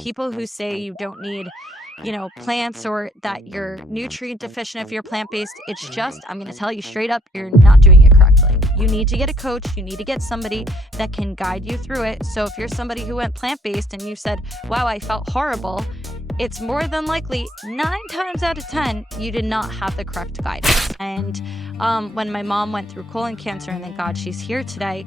people who say you don't need, plants or that you're nutrient deficient if you're plant-based, it's just, I'm going to tell you straight up, you're not doing it correctly. You need to get a coach. You need to get somebody that can guide you through it. So if you're somebody who went plant-based and you said, wow, I felt horrible, it's more than likely 9 times out of 10, you did not have the correct guidance. And when my mom went through colon cancer, and thank God she's here today,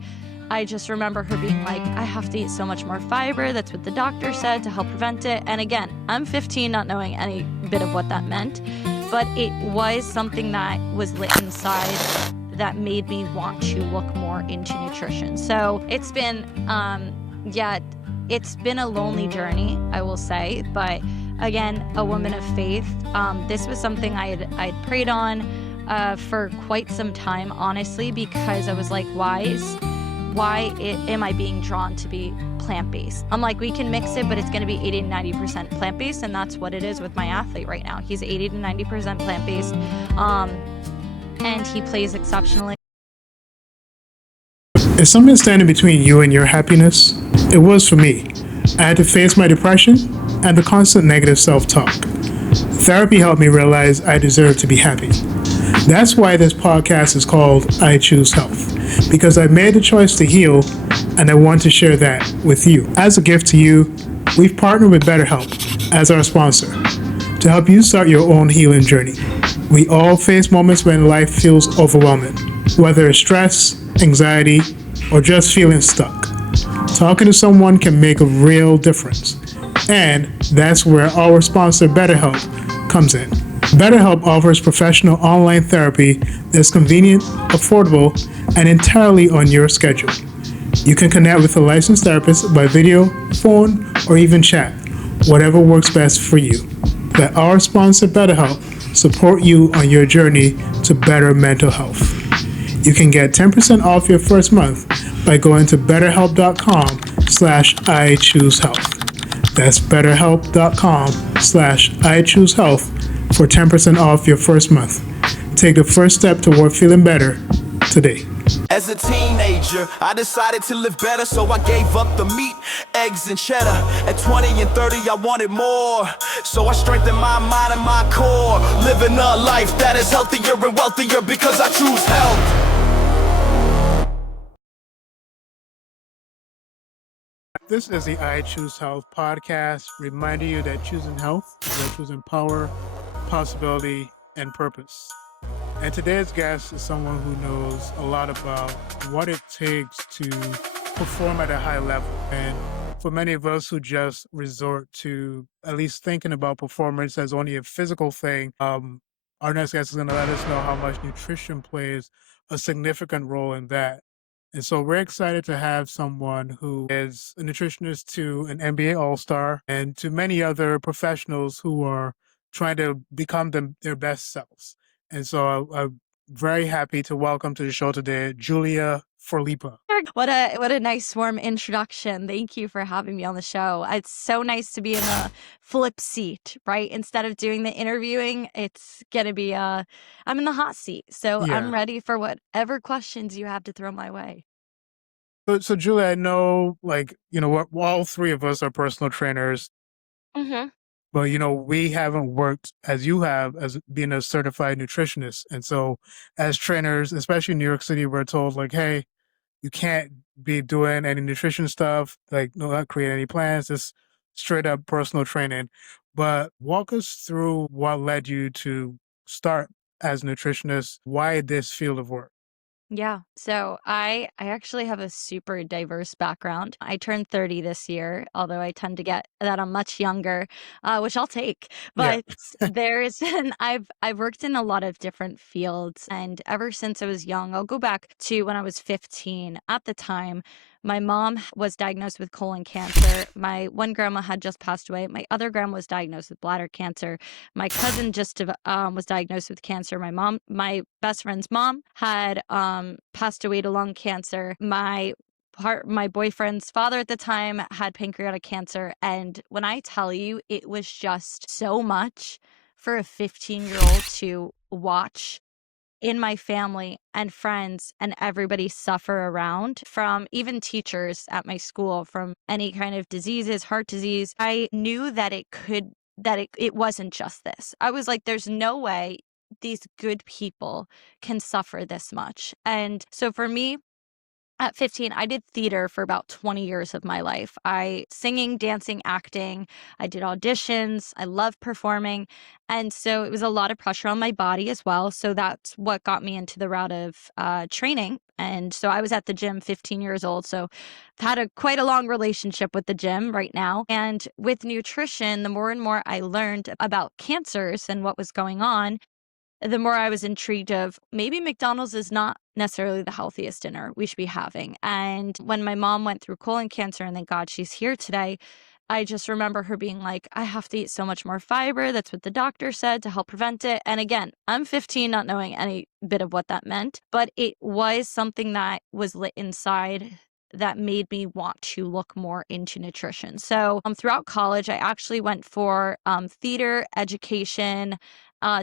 I just remember her being like, I have to eat so much more fiber. That's what the doctor said to help prevent it. And again, I'm 15, not knowing any bit of what that meant, but it was something that was lit inside that made me want to look more into nutrition. So it's been, it's been a lonely journey, I will say, but again, a woman of faith. This was something I'd prayed on for quite some time, honestly, because I was like, why am I being drawn to be plant-based? I'm like, we can mix it, but it's going to be 80 to 90% plant-based, and that's what it is with my athlete right now. He's 80 to 90% plant-based, and he plays exceptionally. Is something standing between you and your happiness? It was for me. I had to face my depression and the constant negative self-talk. Therapy helped me realize I deserve to be happy. That's why this podcast is called I Choose Health, because I made the choice to heal, and I want to share that with you. As a gift to you, we've partnered with BetterHelp as our sponsor to help you start your own healing journey. We all face moments when life feels overwhelming, whether it's stress, anxiety, or just feeling stuck. Talking to someone can make a real difference. And that's where our sponsor, BetterHelp, comes in. BetterHelp offers professional online therapy that's convenient, affordable, and entirely on your schedule. You can connect with a licensed therapist by video, phone, or even chat, whatever works best for you. Let our sponsor, BetterHelp, support you on your journey to better mental health. You can get 10% off your first month by going to betterhelp.com/iChooseHealth. That's betterhelp.com/iChooseHealth for 10% off your first month. Take the first step toward feeling better today. As a teenager, I decided to live better, so I gave up the meat, eggs, and cheddar. At 20 and 30, I wanted more, so I strengthened my mind and my core. Living a life that is healthier and wealthier because I choose health. This is the I Choose Health podcast, reminding you that choosing health is choosing power, possibility, and purpose. And today's guest is someone who knows a lot about what it takes to perform at a high level. And for many of us who just resort to at least thinking about performance as only a physical thing, our next guest is going to let us know how much nutrition plays a significant role in that. And so we're excited to have someone who is a nutritionist to an NBA All-Star and to many other professionals who are trying to become their best selves. And so I'm very happy to welcome to the show today, Julia Furlipa. What a nice warm introduction. Thank you for having me on the show. It's so nice to be in a flip seat, right? Instead of doing the interviewing, it's going to be I'm in the hot seat. So Yeah. I'm ready for whatever questions you have to throw my way. So Julia, I know, all three of us are personal trainers, Mm-hmm. but, we haven't worked as you have as being a certified nutritionist. And so as trainers, especially in New York City, we're told like, hey, you can't be doing any nutrition stuff, not create any plans, just straight up personal training. But walk us through what led you to start as a nutritionist, why this field of work? Yeah. So I actually have a super diverse background. I turned 30 this year, although I tend to get that I'm much younger, which I'll take. Yeah. But there's and I've worked in a lot of different fields, and ever since I was young, I'll go back to when I was 15. At the time, my mom was diagnosed with colon cancer. My one grandma had just passed away. My other grandma was diagnosed with bladder cancer. My cousin just was diagnosed with cancer. My best friend's mom had passed away to lung cancer. My boyfriend's father at the time had pancreatic cancer. And when I tell you, it was just so much for a 15-year-old to watch in my family and friends and everybody suffer around, from even teachers at my school, from any kind of diseases, heart disease, I knew that it wasn't just this. I was like, there's no way these good people can suffer this much. And so for me, at 15, I did theater for about 20 years of my life. Singing, dancing, acting. I did auditions. I loved performing. And so it was a lot of pressure on my body as well. So that's what got me into the route of training. And so I was at the gym 15 years old. So I've had quite a long relationship with the gym right now. And with nutrition, the more and more I learned about cancers and what was going on, the more I was intrigued of maybe McDonald's is not necessarily the healthiest dinner we should be having. And when my mom went through colon cancer, and thank God she's here today, I just remember her being like, I have to eat so much more fiber. That's what the doctor said to help prevent it. And again, I'm 15, not knowing any bit of what that meant, but it was something that was lit inside that made me want to look more into nutrition. So throughout college, I actually went for theater education,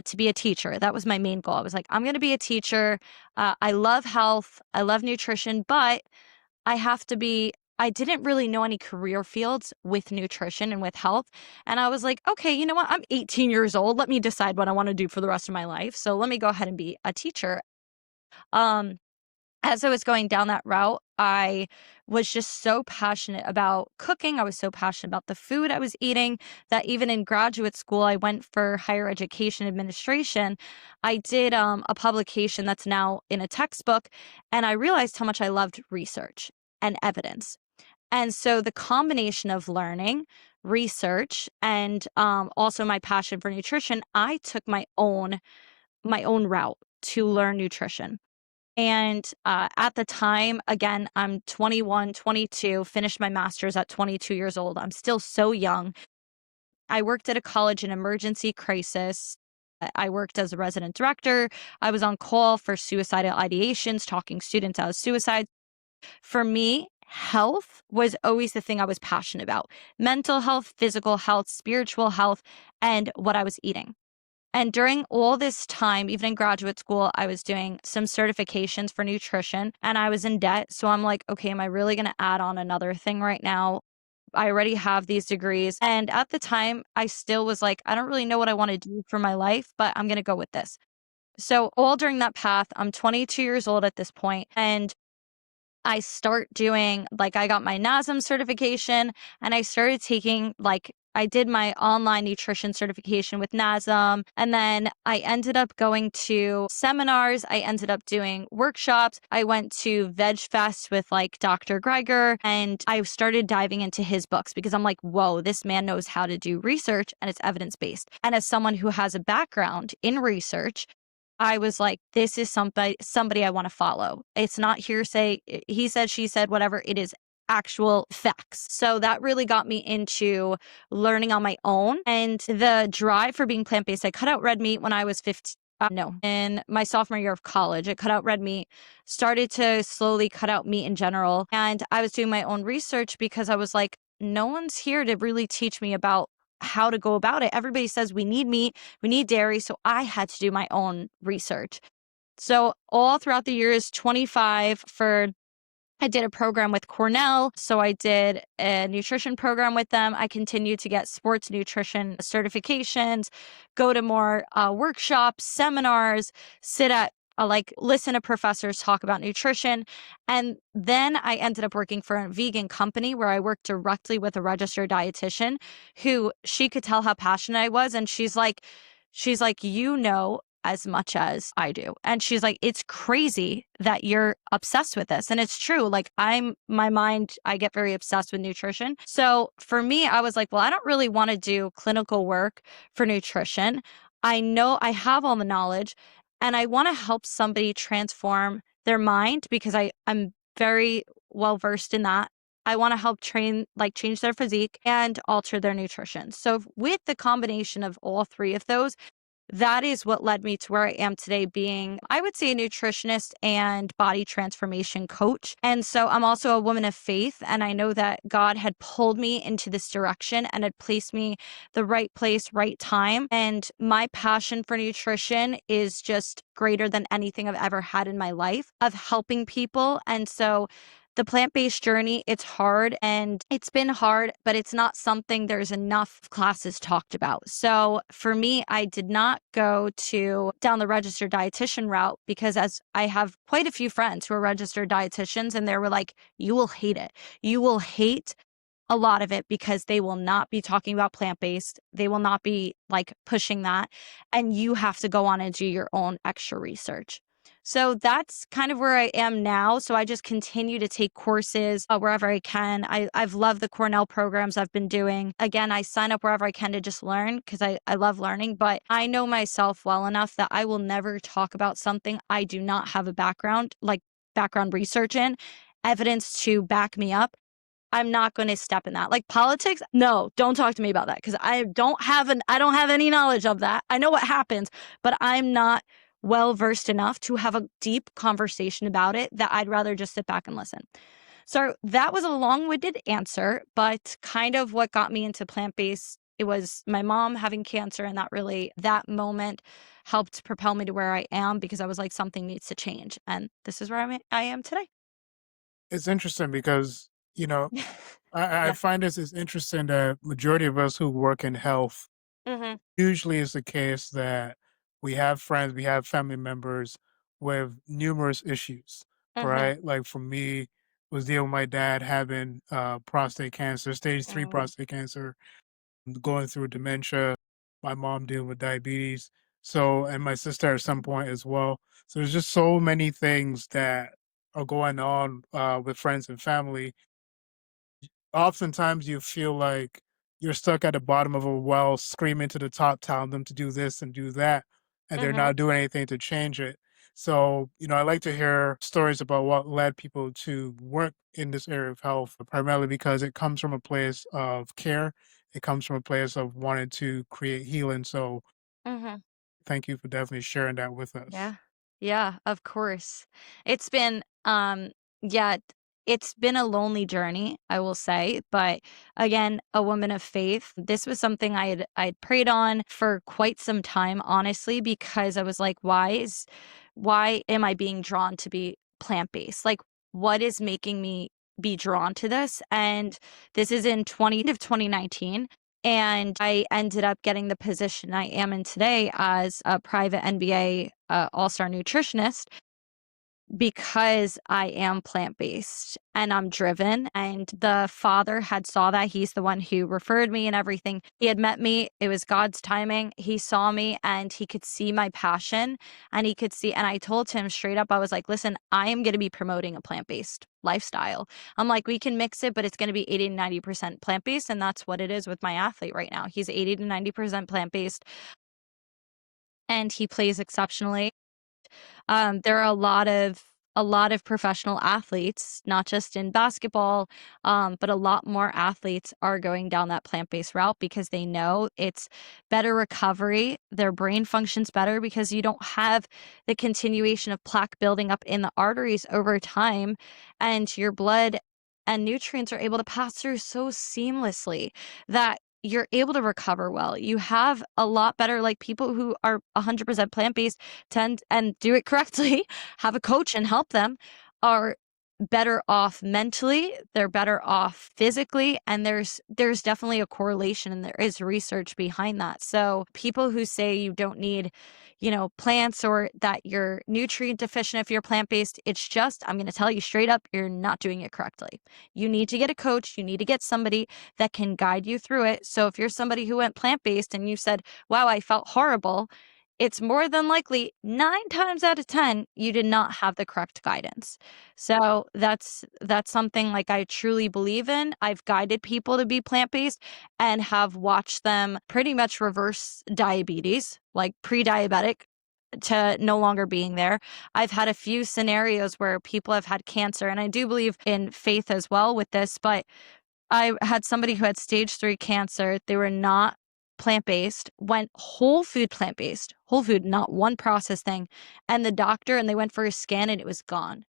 to be a teacher. That was my main goal. I was like, I'm going to be a teacher. I love health. I love nutrition, but I didn't really know any career fields with nutrition and with health. And I was like, okay, you know what? I'm 18 years old. Let me decide what I want to do for the rest of my life. So let me go ahead and be a teacher. Um, as I was going down that route, I was just so passionate about cooking. I was so passionate about the food I was eating that even in graduate school, I went for higher education administration. I did a publication that's now in a textbook, and I realized how much I loved research and evidence. And so the combination of learning, research, and also my passion for nutrition, I took my own route to learn nutrition. And at the time, again, I'm 21, 22, finished my master's at 22 years old. I'm still so young. I worked at a college in emergency crisis. I worked as a resident director. I was on call for suicidal ideations, talking students out of suicide. For me, health was always the thing I was passionate about: mental health, physical health, spiritual health, and what I was eating. And during all this time, even in graduate school, I was doing some certifications for nutrition and I was in debt. So I'm like, okay, am I really going to add on another thing right now? I already have these degrees. And at the time, I still was like, I don't really know what I want to do for my life, but I'm going to go with this. So all during that path, I'm 22 years old at this point, and I start doing, like, I got my NASM certification and I started taking, like, I did my online nutrition certification with NASM. And then I ended up going to seminars. I ended up doing workshops. I went to Veg Fest with like Dr. Greiger, and I started diving into his books because I'm like, whoa, this man knows how to do research and it's evidence based. And as someone who has a background in research, I was like, this is somebody I want to follow. It's not hearsay. He said, she said, whatever. It is actual facts. So that really got me into learning on my own, and the drive for being plant-based. I cut out red meat when I was 15. No, in my sophomore year of college, I cut out red meat, started to slowly cut out meat in general. And I was doing my own research because I was like, no one's here to really teach me about how to go about it. Everybody says we need meat, we need dairy. So I had to do my own research. So all throughout the years, 25 for I did a program with Cornell. So I did a nutrition program with them. I continued to get sports nutrition certifications, go to more workshops, seminars, listen to professors talk about nutrition. And then I ended up working for a vegan company where I worked directly with a registered dietitian who, she could tell how passionate I was. And she's like, you know as much as I do. And she's like, it's crazy that you're obsessed with this. And it's true. Like, I get very obsessed with nutrition. So for me, I was like, well, I don't really want to do clinical work for nutrition. I know I have all the knowledge and I want to help somebody transform their mind because I'm very well versed in that. I want to help change their physique and alter their nutrition. So with the combination of all three of those, that is what led me to where I am today, being, I would say, a nutritionist and body transformation coach. And so I'm also a woman of faith. And I know that God had pulled me into this direction and had placed me the right place, right time. And my passion for nutrition is just greater than anything I've ever had in my life of helping people. And so the plant-based journey, it's hard and it's been hard, but it's not something there's enough classes talked about. So for me, I did not go down the registered dietitian route because as I have quite a few friends who are registered dietitians and they were like, you will hate it. You will hate a lot of it because they will not be talking about plant-based. They will not be like pushing that. And you have to go on and do your own extra research. So that's kind of where I am now. So I just continue to take courses wherever I can. I've loved the Cornell programs I've been doing. Again, I sign up wherever I can to just learn because I love learning, but I know myself well enough that I will never talk about something I do not have a background research in, evidence to back me up. I'm not going to step in that. Like politics, no, don't talk to me about that because I don't have any knowledge of that. I know what happens, but I'm not well versed enough to have a deep conversation about it that I'd rather just sit back and listen. So that was a long-winded answer, but kind of what got me into plant-based, it was my mom having cancer, and that moment helped propel me to where I am because I was like, something needs to change. And this is where I am today. It's interesting because, you know, I Yeah. find this is interesting that majority of us who work in health, Mm-hmm. usually is the case that we have friends, we have family members with numerous issues, Mm-hmm. right? Like for me, was dealing with my dad having prostate cancer, stage 3 prostate cancer, going through dementia, my mom dealing with diabetes. So, and my sister at some point as well. So there's just so many things that are going on with friends and family. Oftentimes you feel like you're stuck at the bottom of a well, screaming to the top, telling them to do this and do that, and they're Mm-hmm. not doing anything to change it. So, I like to hear stories about what led people to work in this area of health, primarily because it comes from a place of care. It comes from a place of wanting to create healing. So, Mm-hmm. thank you for definitely sharing that with us. Yeah. Yeah, of course. It's been yeah, it's been a lonely journey, I will say, but again, a woman of faith. This was something I'd prayed on for quite some time, honestly, because I was like, why am I being drawn to be plant-based? Like, what is making me be drawn to this? And this is in 2019. And I ended up getting the position I am in today as a private NBA all-star nutritionist because I am plant-based and I'm driven. And the father had saw that. He's the one who referred me and everything. He had met me. It was God's timing. He saw me and he could see my passion and he could see. And I told him straight up, I was like, listen, I am going to be promoting a plant-based lifestyle. I'm like, we can mix it, but it's going to be 80 to 90% plant-based. And that's what it is with my athlete right now. He's 80 to 90% plant-based and he plays exceptionally. There are a lot of professional athletes, not just in basketball, but a lot more athletes are going down that plant-based route because they know it's better recovery. Their brain functions better because you don't have the continuation of plaque building up in the arteries over time, and your blood and nutrients are able to pass through so seamlessly that you're able to recover well. You have a lot better, like people who are 100% plant-based tend and do it correctly, have a coach and help them, are better off mentally, they're better off physically, and there's definitely a correlation and there is research behind that. So people who say you don't need, plants or that you're nutrient deficient if you're plant-based, it's just, I'm going to tell you straight up, you're not doing it correctly. You need to get a coach, you need to get somebody that can guide you through it. So if you're somebody who went plant-based and you said, "Wow, I felt horrible," it's more than likely 9 times out of 10 you did not have the correct guidance. So that's something like I truly believe in. I've guided people to be plant-based and have watched them pretty much reverse diabetes, like pre-diabetic to no longer being there. I've had a few scenarios where people have had cancer, and I do believe in faith as well with this, but I had somebody who had stage 3 cancer. They were not plant-based, went whole food, not one processed thing, and they went for his scan and it was gone.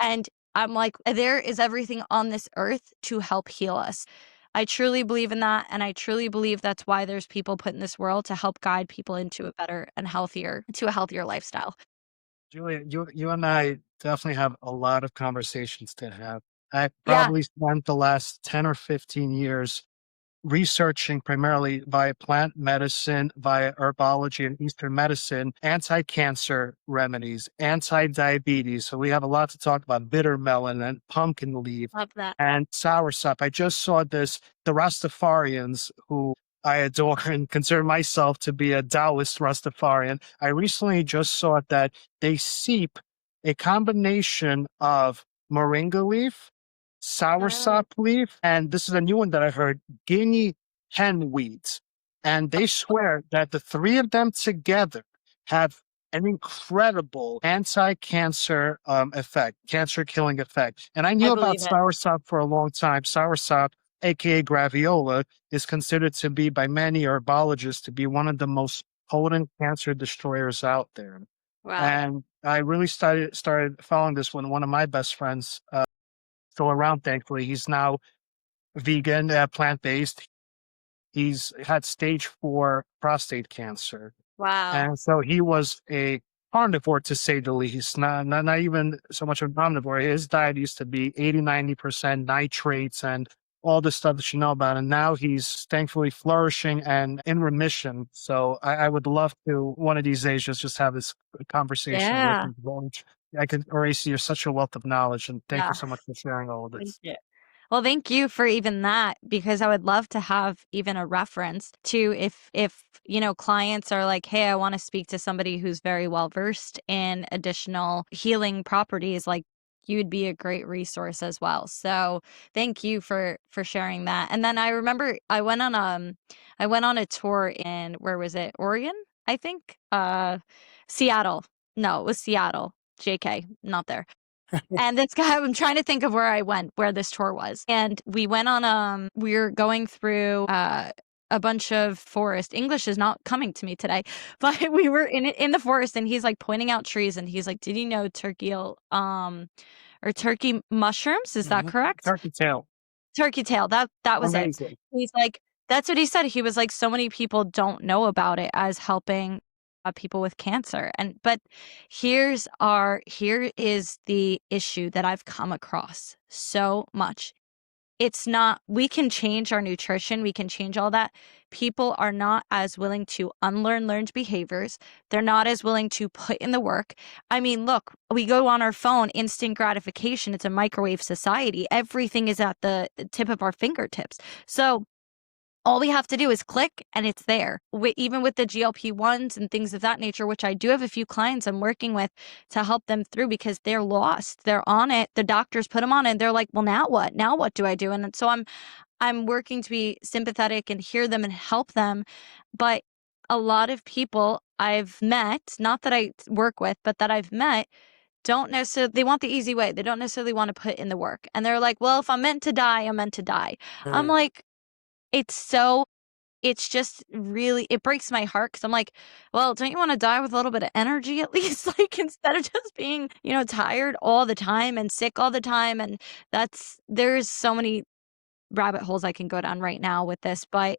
And I'm like, there is everything on this earth to help heal us. I truly believe in that, and I truly believe that's why there's people put in this world to help guide people into a better and healthier lifestyle. Julia, you and I definitely have a lot of conversations to have. I Yeah, probably spent the last 10 or 15 years researching primarily via plant medicine, via herbology and Eastern medicine, anti-cancer remedies, anti-diabetes. So we have a lot to talk about: bitter melon and pumpkin leaf love that. and soursop. I just saw this, the Rastafarians, who I adore and consider myself to be a Taoist Rastafarian. I recently just saw that they seep a combination of moringa leaf, Oh, soursop leaf, and this is a new one that I heard, guinea hen weeds. And they swear that the three of them together have an incredible anti-cancer effect, cancer killing effect. And I I knew about believe it. soursop for a long time. Soursop, aka graviola, is considered to be by many herbologists to be one of the most potent cancer destroyers out there. Wow. And I really started following this when one of my best friends, still around, thankfully. He's now vegan, plant based. He's had stage 4 prostate cancer. Wow. And so he was a carnivore, to say the least, not even so much of a omnivore. His diet used to be 80, 90% nitrates and all the stuff that you know about. And now he's thankfully flourishing and in remission. So I would love to one of these days just have this conversation with Yeah. him. I can already see you're such a wealth of knowledge. And thank you Yeah. so much for sharing all of Thank this. you. Well, thank you for even that, because I would love to have even a reference to if clients are like, "Hey, I want to speak to somebody who's very well versed in additional healing properties," like you'd be a great resource as well. So, thank you for sharing that. And then I remember I went on a tour in, where was it? Oregon, I think. Seattle. No, it was Seattle. JK, not there. And this guy, I'm trying to think of where I went, where this tour was. And we went on, we were going through a bunch of forest. English is not coming to me today, but we were in the forest, and he's like pointing out trees, and he's like, "Did you know or turkey mushrooms? Is that Mhm. correct?" Turkey tail. Turkey tail, that was it. Amazing. He's like, that's what he said. He was like, "So many people don't know about it as helping, people with cancer." But here is the issue that I've come across so much. It's not, we can change our nutrition, we can change all that. People are not as willing to unlearn learned behaviors. They're not as willing to put in the work. I mean, look, we go on our phone, instant gratification. It's a microwave society. Everything is at the tip of our fingertips. So all we have to do is click and it's there. Even with the GLP-1s and things of that nature, which I do have a few clients I'm working with to help them through, because they're lost. They're on it. The doctors put them on it and they're like, "Well, now what? Now what do I do?" And so I'm working to be sympathetic and hear them and help them. But a lot of people I've met, not that I work with, but that I've met, don't necessarily, they want the easy way. They don't necessarily want to put in the work. And they're like, "Well, if I'm meant to die, I'm meant to die." I'm Right. like, it's so it's just really, it breaks my heart, because I'm like, "Well, don't you wanna die with a little bit of energy at least?" Like, instead of just being, tired all the time and sick all the time, and there's so many rabbit holes I can go down right now with this, but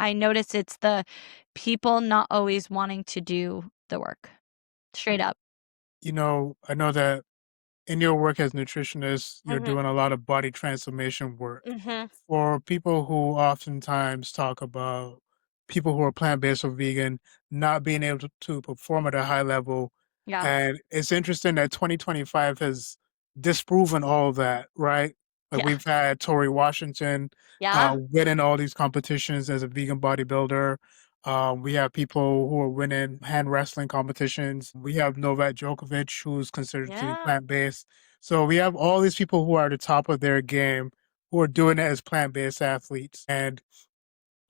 I notice it's the people not always wanting to do the work. Straight up. I know that in your work as nutritionist, you're Mhm, doing a lot of body transformation work. mhm. For people who oftentimes talk about people who are plant-based or vegan not being able to perform at a high level, Yeah, and it's interesting that 2025 has disproven all of that, right? Like yeah, we've had Tori Washington yeah, winning all these competitions as a vegan bodybuilder. We have people who are winning hand wrestling competitions. We have Novak Djokovic, who's considered to be yeah. plant-based. So we have all these people who are at the top of their game who are doing it as plant-based athletes. And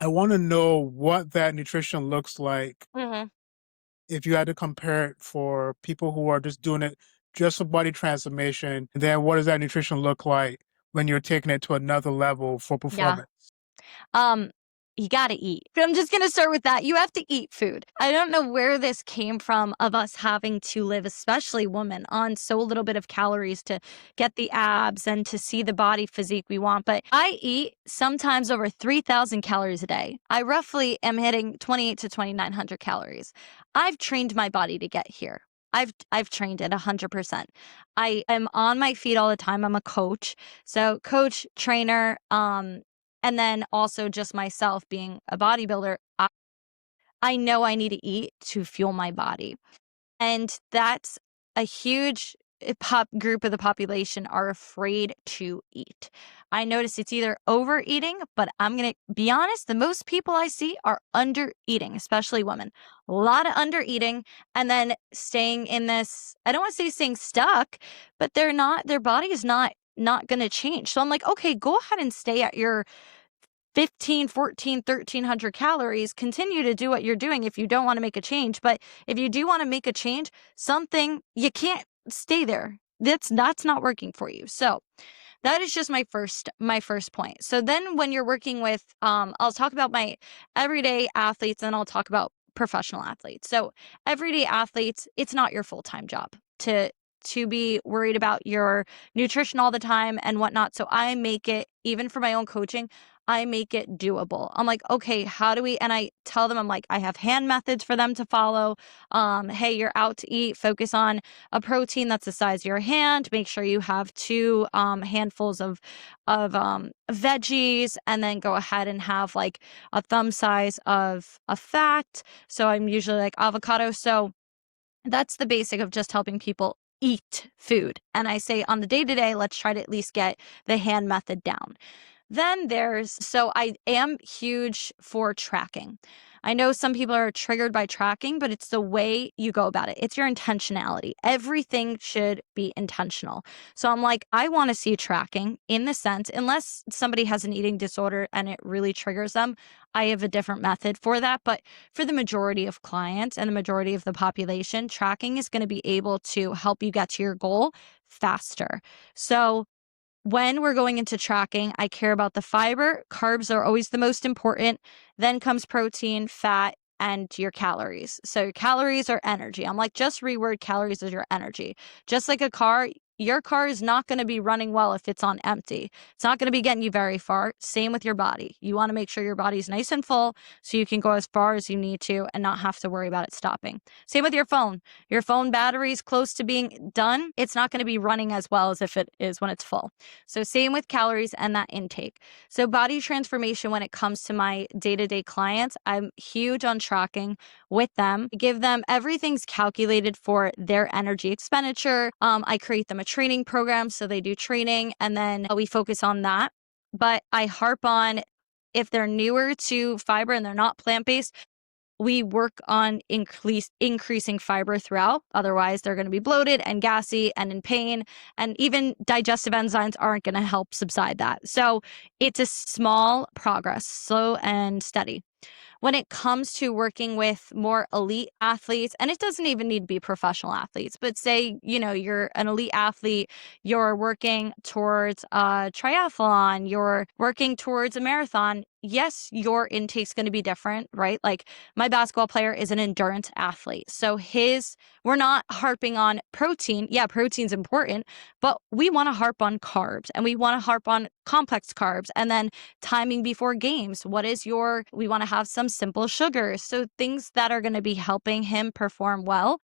I want to know what that nutrition looks like Mhm. if you had to compare it for people who are just doing it just for body transformation. And then what does that nutrition look like when you're taking it to another level for Yeah. performance? Um you got to eat. I'm just going to start with that. You have to eat food. I don't know where this came from of us having to live, especially women, on so little bit of calories to get the abs and to see the body physique we want. But I eat sometimes over 3,000 calories a day. I roughly am hitting 28 to 2,900 calories. I've trained my body to get here. I've trained it 100%. I am on my feet all the time. I'm a coach. So coach, trainer, and then also just myself being a bodybuilder, I know I need to eat to fuel my body. And that's a huge group of the population are afraid to eat. I notice it's either overeating, but I'm going to be honest, the most people I see are under eating, especially women. A lot of under eating and then staying in this, I don't want to say staying stuck, but their body is not going to change. So I'm like, okay, go ahead and stay at your 15, 14, 1,300 calories, continue to do what you're doing if you don't want to make a change. But if you do want to make a change, you can't stay there. That's not working for you. So that is just my first point. So then when you're working with, I'll talk about my everyday athletes and I'll talk about professional athletes. So everyday athletes, it's not your full-time job to be worried about your nutrition all the time and whatnot. So I make it, even for my own coaching, I make it doable. I'm like, okay, how do we, and I tell them, I'm like, I have hand methods for them to follow. Hey, you're out to eat, focus on a protein that's the size of your hand. Make sure you have 2 handfuls of veggies, and then go ahead and have like a thumb size of a fat. So I'm usually like avocado. So that's the basic of just helping people eat food. And I say on the day-to-day, let's try to at least get the hand method down. Then so I am huge for tracking. I know some people are triggered by tracking, but it's the way you go about it. It's your intentionality. Everything should be intentional. So I'm like, I want to see tracking in the sense, unless somebody has an eating disorder and it really triggers them, I have a different method for that. But for the majority of clients and the majority of the population, tracking is going to be able to help you get to your goal faster. So when we're going into tracking, I care about the fiber. Carbs are always the most important. Then comes protein, fat, and your calories. So your calories are energy. I'm like, just reword calories as your energy. Just like a car, your car is not going to be running well if it's on empty. It's not going to be getting you very far. Same with your body. You want to make sure your body's nice and full so you can go as far as you need to and not have to worry about it stopping. Same with your phone. Your phone battery is close to being done. It's not going to be running as well as if it is when it's full. So same with calories and that intake. So body transformation, when it comes to my day-to-day clients, I'm huge on tracking with them. I give them everything's calculated for their energy expenditure. I create them a training program so they do training and then we focus on that. But I harp on, if they're newer to fiber and they're not plant-based, we work on increasing fiber throughout. Otherwise, they're going to be bloated and gassy and in pain. And even digestive enzymes aren't going to help subside that. So it's a small progress, slow and steady. When it comes to working with more elite athletes, and it doesn't even need to be professional athletes, but say, you're an elite athlete, you're working towards a triathlon, you're working towards a marathon. Yes, your intake's going to be different, right? Like my basketball player is an endurance athlete. So we're not harping on protein. Yeah, protein's important, but we want to harp on carbs and we want to harp on complex carbs and then timing before games. We want to have some simple sugars. So things that are going to be helping him perform well.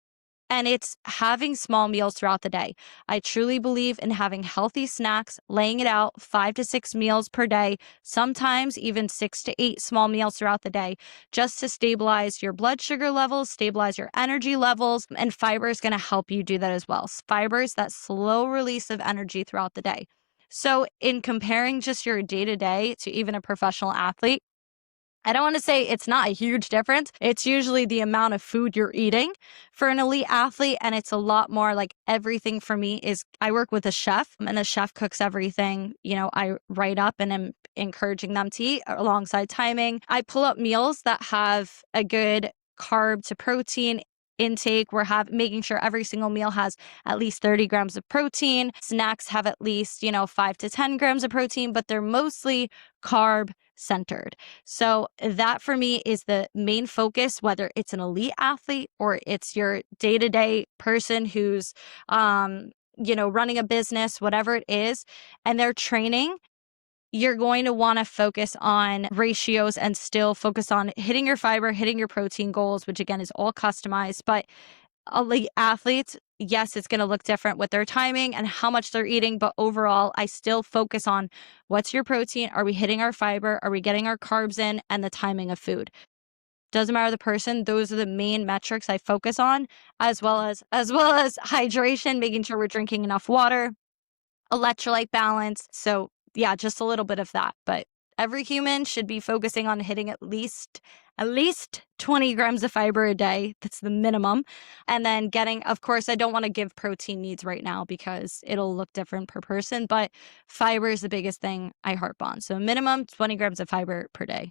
And it's having small meals throughout the day. I truly believe in having healthy snacks, laying it out 5 to 6 meals per day, sometimes even 6 to 8 small meals throughout the day, just to stabilize your blood sugar levels, stabilize your energy levels, and fiber is going to help you do that as well. Fiber is that slow release of energy throughout the day. So in comparing just your day-to-day to even a professional athlete, I don't want to say it's not a huge difference. It's usually the amount of food you're eating for an elite athlete. And it's a lot more like everything for me is I work with a chef and the chef cooks everything, I write up and am encouraging them to eat alongside timing. I pull up meals that have a good carb to protein intake. We're making sure every single meal has at least 30 grams of protein. Snacks have at least, 5 to 10 grams of protein, but they're mostly carb centered. So that for me is the main focus, whether it's an elite athlete or it's your day-to-day person who's, running a business, whatever it is, and they're training. You're going to want to focus on ratios and still focus on hitting your fiber, hitting your protein goals, which again is all customized. But elite athletes, yes, it's going to look different with their timing and how much they're eating. But overall, I still focus on what's your protein? Are we hitting our fiber? Are we getting our carbs in? And the timing of food. Doesn't matter the person. Those are the main metrics I focus on, as well as hydration, making sure we're drinking enough water, electrolyte balance. So yeah, just a little bit of that. But every human should be focusing on hitting at least 20 grams of fiber a day. That's the minimum. And then getting, of course, I don't want to give protein needs right now because it'll look different per person, but fiber is the biggest thing I harp on. So minimum 20 grams of fiber per day.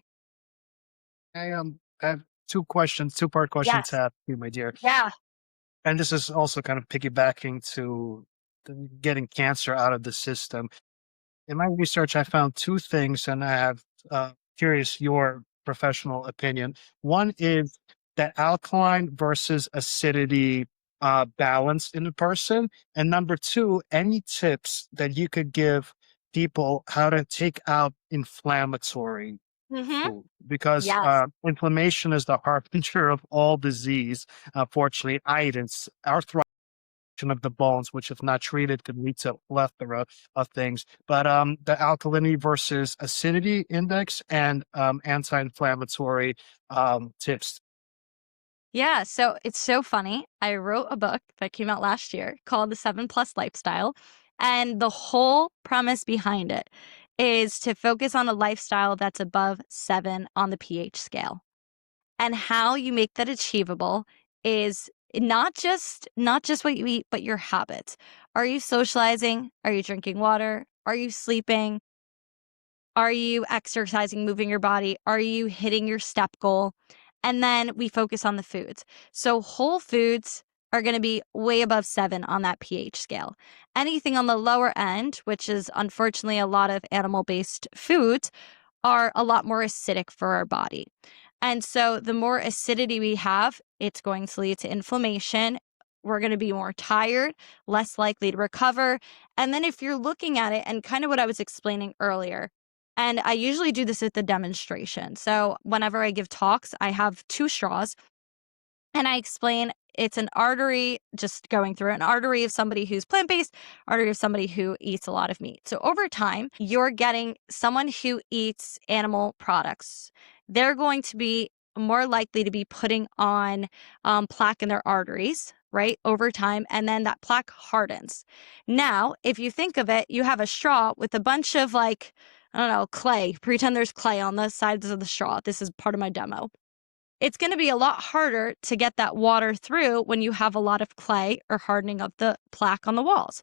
I have two-part question to Yes. ask you, my dear. Yeah. And this is also kind of piggybacking to getting cancer out of the system. In my research, I found two things, and I have curious your professional opinion. One is that alkaline versus acidity balance in a person, and number two, any tips that you could give people how to take out inflammatory Mm-hmm. food, because Yes. inflammation is the harbinger of all disease. Fortunately, itis, arthritis of the bones, which if not treated could lead to plethora of things. But the alkalinity versus acidity index and anti-inflammatory tips. Yeah, so it's so funny. I wrote a book that came out last year called The 7 Plus Lifestyle. And the whole premise behind it is to focus on a lifestyle that's above 7 on the pH scale. And how you make that achievable is not just what you eat, but your habits. Are you socializing? Are you drinking water? Are you sleeping? Are you exercising, moving your body? Are you hitting your step goal? And then we focus on the foods. So whole foods are going to be way above 7 on that pH scale. Anything on the lower end, which is unfortunately a lot of animal-based foods, are a lot more acidic for our body. And so the more acidity we have, it's going to lead to inflammation. We're going to be more tired, less likely to recover. And then if you're looking at it, and kind of what I was explaining earlier, and I usually do this at the demonstration. So whenever I give talks, I have 2 straws and I explain it's an artery, just going through an artery of somebody who's plant-based, artery of somebody who eats a lot of meat. So over time, you're getting someone who eats animal products. They're going to be more likely to be putting on plaque in their arteries, right, over time, and then that plaque hardens. Now, if you think of it, you have a straw with a bunch of like, I don't know, clay. Pretend there's clay on the sides of the straw. This is part of my demo. It's going to be a lot harder to get that water through when you have a lot of clay or hardening of the plaque on the walls.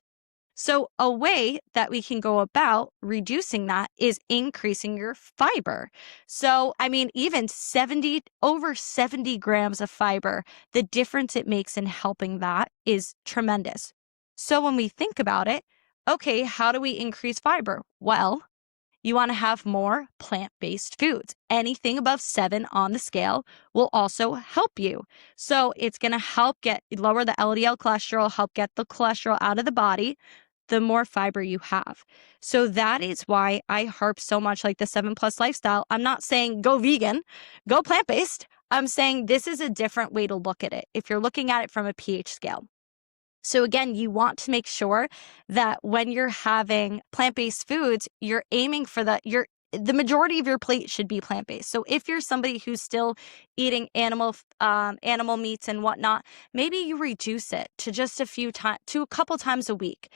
So, a way that we can go about reducing that is increasing your fiber. So, I mean, even over 70 grams of fiber, the difference it makes in helping that is tremendous. So, when we think about it, okay, how do we increase fiber? Well, you want to have more plant-based foods. Anything above 7 on the scale will also help you. So it's going to help lower the LDL cholesterol, help get the cholesterol out of the body, the more fiber you have. So that is why I harp so much like the 7 plus lifestyle. I'm not saying go vegan, go plant-based. I'm saying this is a different way to look at it if you're looking at it from a pH scale. So again, you want to make sure that when you're having plant-based foods, you're aiming for the majority of your plate should be plant-based. So if you're somebody who's still eating animal meats and whatnot, maybe you reduce it to just to a couple times a week.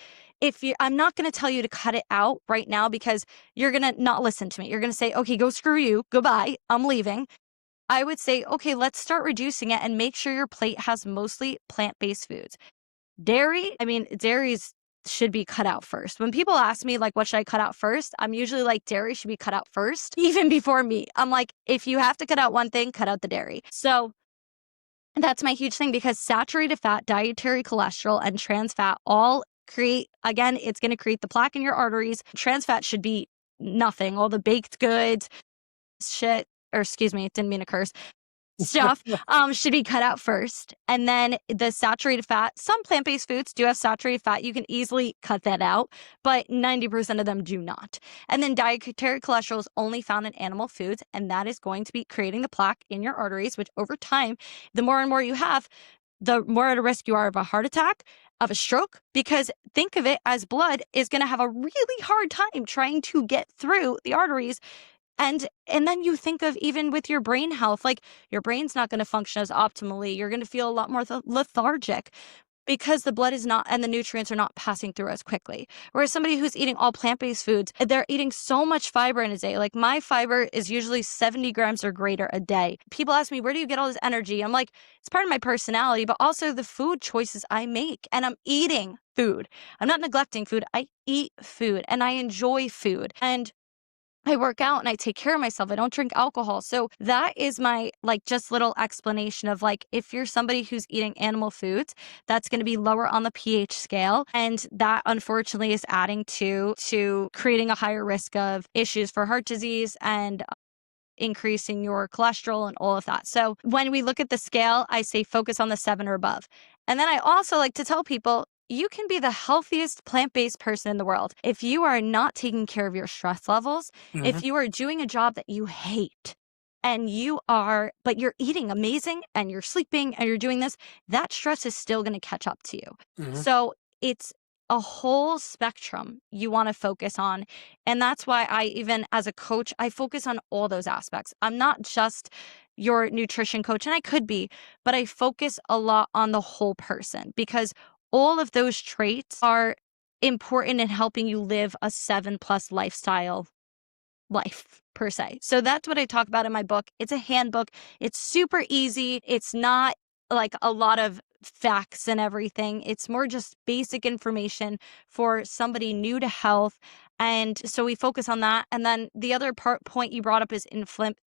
I'm not going to tell you to cut it out right now because you're going to not listen to me. You're going to say, okay, go screw you. Goodbye. I'm leaving. I would say, okay, let's start reducing it and make sure your plate has mostly plant-based foods. Dairies should be cut out first. When people ask me, like, what should I cut out first? I'm usually like, dairy should be cut out first, even before meat. I'm like, if you have to cut out one thing, cut out the dairy. So that's my huge thing because saturated fat, dietary cholesterol, and trans fat all again, it's going to create the plaque in your arteries. Trans fat should be nothing. All the baked goods, shit, or excuse me, didn't mean to curse, stuff should be cut out first. And then the saturated fat, some plant-based foods do have saturated fat. You can easily cut that out, but 90% of them do not. And then dietary cholesterol is only found in animal foods, and that is going to be creating the plaque in your arteries, which over time, the more and more you have, the more at a risk you are of a heart attack, of a stroke, because think of it as blood is going to have a really hard time trying to get through the arteries. And then you think of even with your brain health, like your brain's not going to function as optimally. You're going to feel a lot more lethargic because the blood is not, and the nutrients are not passing through as quickly. Whereas somebody who's eating all plant-based foods, they're eating so much fiber in a day. Like my fiber is usually 70 grams or greater a day. People ask me, where do you get all this energy? I'm like, it's part of my personality, but also the food choices I make, and I'm eating food. I'm not neglecting food. I eat food and I enjoy food. And I work out and I take care of myself. I don't drink alcohol. So that is my like just little explanation of like, if you're somebody who's eating animal foods, that's going to be lower on the pH scale. And that unfortunately is adding to creating a higher risk of issues for heart disease and increasing your cholesterol and all of that. So when we look at the scale, I say focus on the 7 or above. And then I also like to tell people, you can be the healthiest plant-based person in the world. If you are not taking care of your stress levels, if you are doing a job that you hate and but you're eating amazing and you're sleeping and you're doing this, that stress is still going to catch up to you. So it's a whole spectrum you want to focus on. And that's why I, even as a coach, I focus on all those aspects. I'm not just your nutrition coach, and I could be, but I focus a lot on the whole person because all of those traits are important in helping you live a 7+ lifestyle life per se. So that's what I talk about in my book. It's a handbook. It's super easy. It's not like a lot of facts and everything. It's more just basic information for somebody new to health. And so we focus on that. And then the other point you brought up is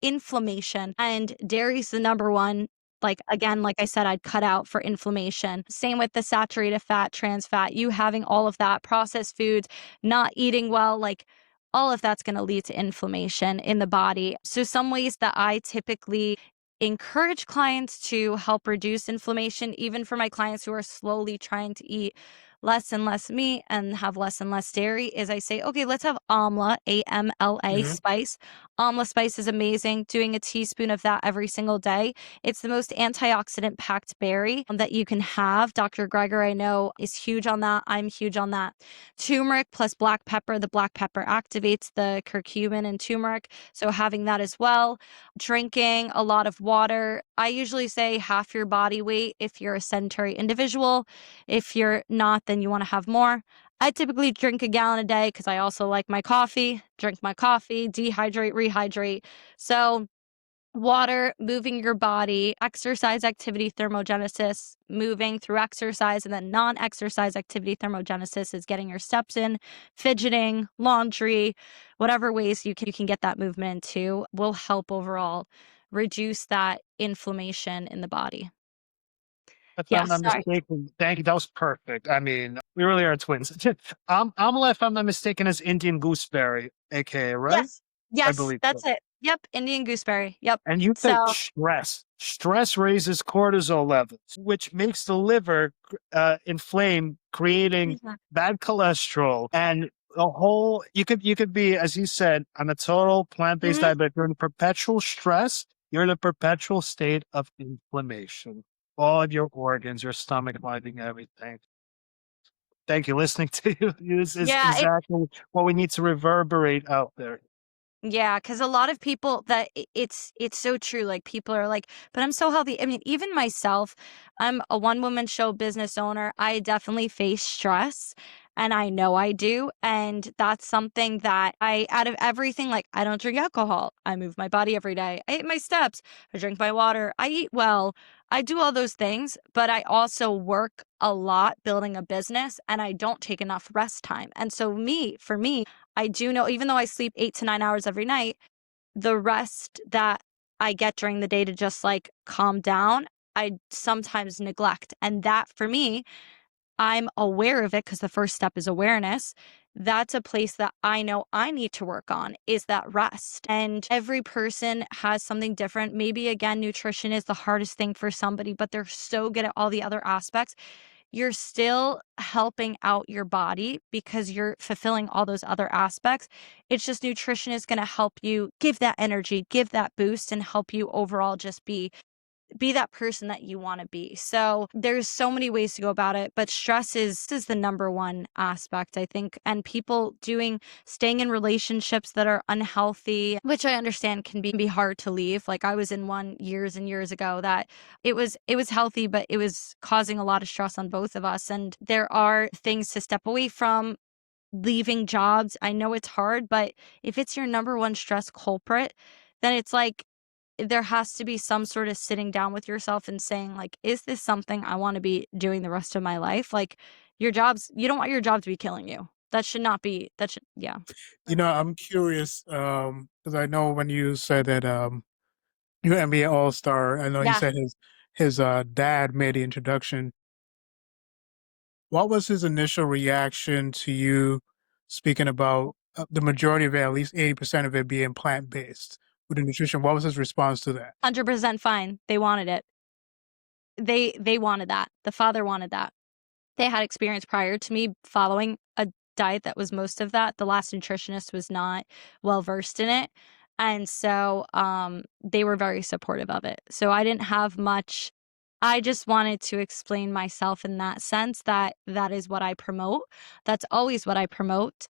inflammation. And dairy's the number one. Like, again, like I said, I'd cut out for inflammation. Same with the saturated fat, trans fat, you having all of that, processed foods, not eating well, like all of that's going to lead to inflammation in the body. So some ways that I typically encourage clients to help reduce inflammation, even for my clients who are slowly trying to eat less and less meat and have less and less dairy, is I say, okay, let's have amla, AMLA spice. Amla spice is amazing. Doing a teaspoon of that every single day. It's the most antioxidant packed berry that you can have. Dr. Greger, I know, is huge on that. I'm huge on that. Turmeric plus black pepper. The black pepper activates the curcumin in turmeric. So having that as well. Drinking a lot of water. I usually say half your body weight if you're a sedentary individual. If you're not, then you want to have more. I typically drink a gallon a day because I also like my coffee, drink my coffee, dehydrate, rehydrate. So water, moving your body, exercise activity thermogenesis, moving through exercise, and then non-exercise activity thermogenesis is getting your steps in, fidgeting, laundry, whatever ways you can get that movement into will help overall reduce that inflammation in the body. If Yeah, I'm not sorry. mistaken, thank you. That was perfect. I mean, we really are twins. Amla, if I'm not mistaken, is Indian gooseberry, aka, right? Yes. I Yes, believe so. that's it. Yep, Indian gooseberry. Yep. And you said So, stress. Stress raises cortisol levels, which makes the liver inflame, creating yeah. bad cholesterol and the whole. You could be, as you said, I'm a total plant-based Mhm. diet, but you're in perpetual stress. You're in a perpetual state of inflammation. All of your organs, your stomach, lining, everything. Thank you. Listening to you is Yeah, exactly what we need to reverberate out there. yeah, because a lot of people it's so true. Like people are like, but I'm so healthy. I mean, even myself, I'm a one-woman show business owner. I definitely face stress, and I know I do. And that's something that out of everything, like I don't drink alcohol. I move my body every day. I hit my steps. I drink my water. I eat well. I do all those things, but I also work a lot building a business, and I don't take enough rest time. And so for me, I do know, even though I sleep 8 to 9 hours every night, the rest that I get during the day to just like calm down, I sometimes neglect. And that for me, I'm aware of it because the first step is awareness. that's a place that I know I need to work on, is that rest. And every person has something different. Maybe again, nutrition is the hardest thing for somebody, but they're so good at all the other aspects. You're still helping out your body because you're fulfilling all those other aspects. It's just nutrition is going to help you give that energy, give that boost, and help you overall just be that person that you want to be. So there's so many ways to go about it, but stress is the number one aspect, I think. And people staying in relationships that are unhealthy, which I understand can be hard to leave. Like I was in one years and years ago that it was healthy, but it was causing a lot of stress on both of us. And there are things to step away from. Leaving jobs, I know it's hard, but if it's your number one stress culprit, then it's like there has to be some sort of sitting down with yourself and saying, like, is this something I want to be doing the rest of my life? Like, you don't want your job to be killing you. That should not be, yeah. I'm curious because I know when you said that you're NBA All Star, I know he Yeah. said his dad made the introduction. What was his initial reaction to you speaking about the majority of it, at least 80% of it being plant based with the nutrition? What was his response to that? 100% fine. They wanted it. They wanted that. The father wanted that. They had experience prior to me following a diet that was most of that. The last nutritionist was not well versed in it. And so they were very supportive of it. So I didn't have much. I just wanted to explain myself in that sense that that is what I promote. That's always what I promote.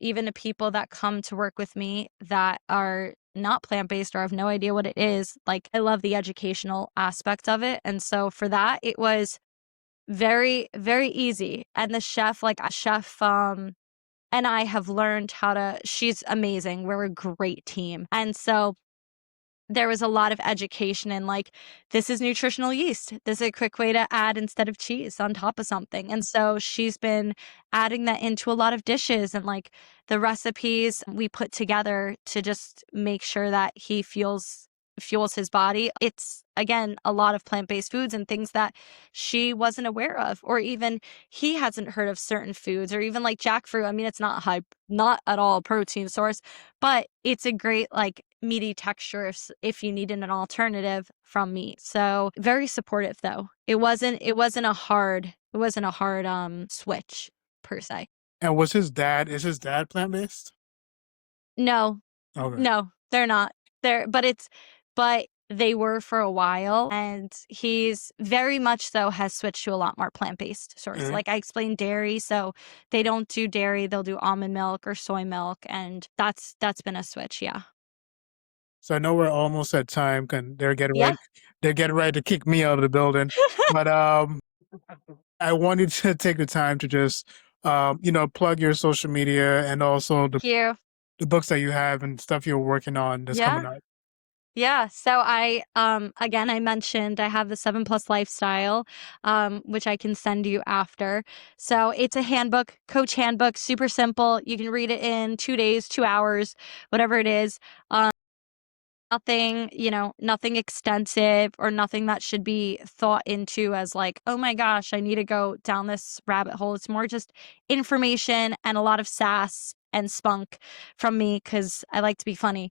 Even to people that come to work with me that are not plant-based or have no idea what it is, like I love the educational aspect of it. And so for that, it was very, very easy. And the chef, like a chef, and I have learned she's amazing. We're a great team. And so there was a lot of education in like, this is nutritional yeast. This is a quick way to add instead of cheese on top of something. And so she's been adding that into a lot of dishes and like the recipes we put together to just make sure that he fuels his body. It's again a lot of plant-based foods and things that she wasn't aware of, or even he hasn't heard of certain foods, or even like jackfruit. I mean, it's not at all a protein source, but it's a great like meaty texture if you needed an alternative from meat. So very supportive though. It wasn't a hard switch per se. And is his dad plant based? No, Okay. no, they're not. But they were for a while, and he's very much so has switched to a lot more plant-based source. Mhm. Like I explained dairy, so they don't do dairy, they'll do almond milk or soy milk, and that's been a switch, yeah. So I know we're almost at time, and Yeah. they're getting ready to kick me out of the building. But I wanted to take the time to just plug your social media and also Thank you. the books that you have and stuff you're working on that's coming Yeah. up. Yeah. So I mentioned I have the 7+ lifestyle, which I can send you after. So it's a handbook, coach handbook, super simple. You can read it in 2 days, 2 hours, whatever it is. Nothing, nothing extensive or nothing that should be thought into as like, oh my gosh, I need to go down this rabbit hole. It's more just information and a lot of sass and spunk from me because I like to be funny.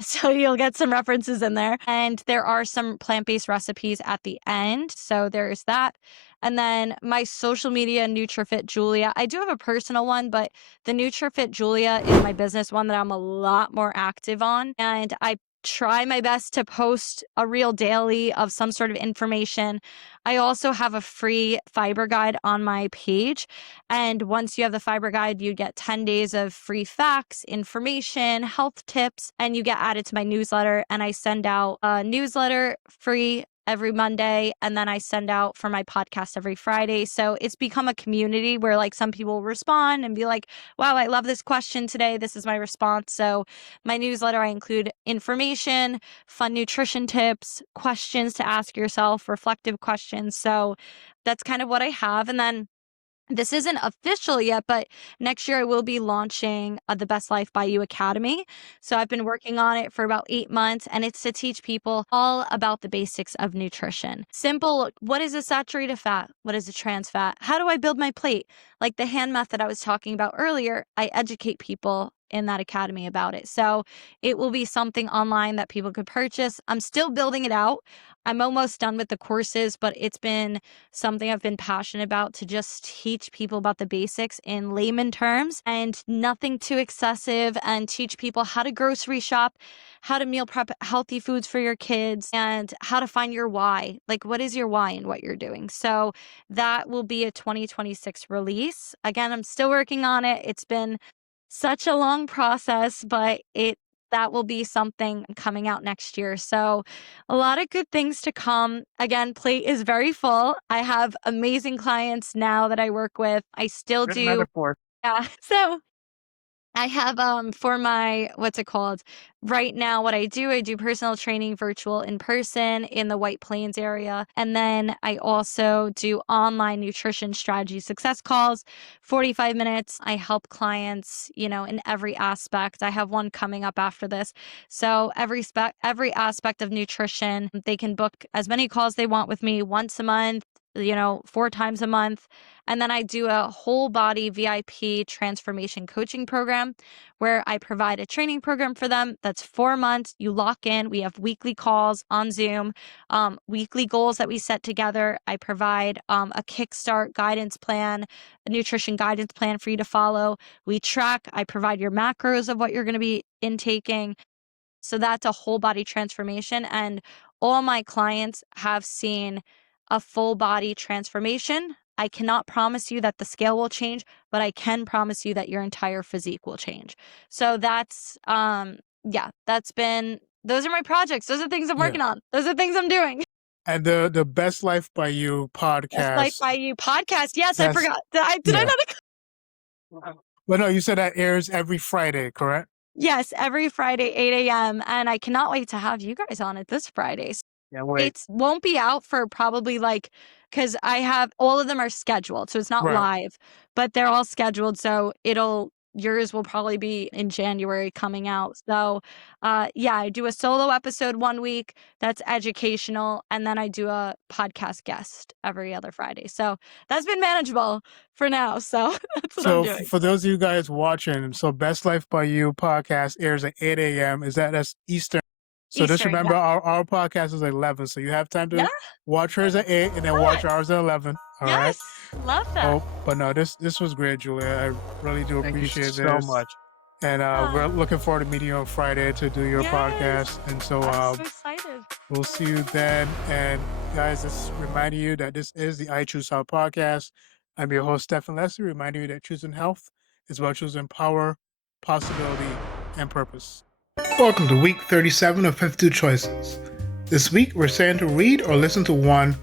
So you'll get some references in there. And there are some plant-based recipes at the end. So there's that. And then my social media, NutriFit Julia. I do have a personal one, but the NutriFit Julia is my business one that I'm a lot more active on. And I try my best to post a real daily of some sort of information. I also have a free fiber guide on my page. And once you have the fiber guide, you get 10 days of free facts, information, health tips, and you get added to my newsletter. And I send out a newsletter free every Monday, and then I send out for my podcast every Friday. So it's become a community where like some people respond and be like, wow, I love this question today. This is my response. So my newsletter, I include information, fun nutrition tips, questions to ask yourself, reflective questions. So that's kind of what I have. And then This isn't official yet, but next year I will be launching the Best Life by You Academy. So I've been working on it for about 8 months, and it's to teach people all about the basics of nutrition. Simple, what is a saturated fat? What is a trans fat? How do I build my plate? Like the hand method I was talking about earlier, I educate people in that academy about it. So it will be something online that people could purchase. I'm still building it out. I'm almost done with the courses, but it's been something I've been passionate about, to just teach people about the basics in layman terms and nothing too excessive, and teach people how to grocery shop, how to meal prep healthy foods for your kids, and how to find your why. Like, what is your why in what you're doing? So that will be a 2026 release. Again, I'm still working on it. It's been such a long process, but that will be something coming out next year. So a lot of good things to come. Again, plate is very full. I have amazing clients now that I work with. I still Good do. metaphor. Yeah. So I have for my, what's it called? Right now, what I do personal training, virtual, in person, in the White Plains area. And then I also do online nutrition strategy success calls, 45 minutes. I help clients, in every aspect. I have one coming up after this. So every aspect of nutrition, they can book as many calls they want with me once a month, 4 times a month. And then I do a whole body VIP transformation coaching program where I provide a training program for them that's 4 months. You lock in. We have weekly calls on Zoom, weekly goals that we set together. I provide a kickstart guidance plan, a nutrition guidance plan for you to follow. We track. I provide your macros of what you're going to be intaking. So that's a whole body transformation. And all my clients have seen a full body transformation. I cannot promise you that the scale will change, but I can promise you that your entire physique will change. So that's, those are my projects. Those are things I'm Yeah. working on. Those are things I'm doing. And the Best Life by You Best Life podcast. by You podcast. Yes, I That's forgot. Did I yeah. not? Well, no, you said that airs every Friday, correct? Yes, every Friday, 8 a.m. And I cannot wait to have you guys on it this Friday. Yeah, wait. It won't be out for probably because I have, all of them are scheduled. So it's not Right. live, but they're all scheduled. So yours will probably be in January coming out. So I do a solo episode one week that's educational. And then I do a podcast guest every other Friday. So that's been manageable for now. So that's what I'm So doing. for those of you guys watching, so Best Life by You podcast airs at 8 a.m. That's Eastern. So just Eastern, remember, yeah. our podcast is at 11, so you have time to Yeah. watch hers at 8 and then watch ours at 11. All right. Yes. Love that. Oh, but no, this was great, Julia. I really do Thank you appreciate so this. much. And we're looking forward to meeting you on Friday to do your Yes. podcast. And so I'm so excited. we'll see you then. And guys, just reminding you that this is the I Choose Health podcast. I'm your host, Stephen Leslie, reminding you that choosing health is about choosing power, possibility, and purpose. Welcome to week 37 of 52 Choices. This week, we're saying to read or listen to one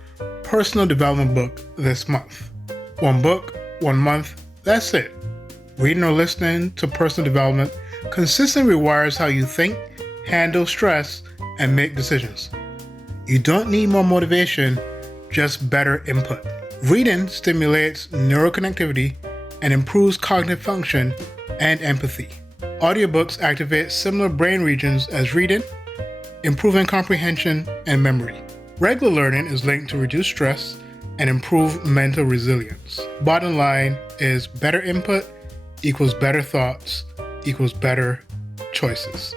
personal development book this month. One book, 1 month, that's it. Reading or listening to personal development consistently rewires how you think, handle stress, and make decisions. You don't need more motivation, just better input. Reading stimulates neuroconnectivity and improves cognitive function and empathy. Audiobooks activate similar brain regions as reading, improving comprehension and memory. Regular learning is linked to reduce stress and improve mental resilience. Bottom line is better input equals better thoughts equals better choices.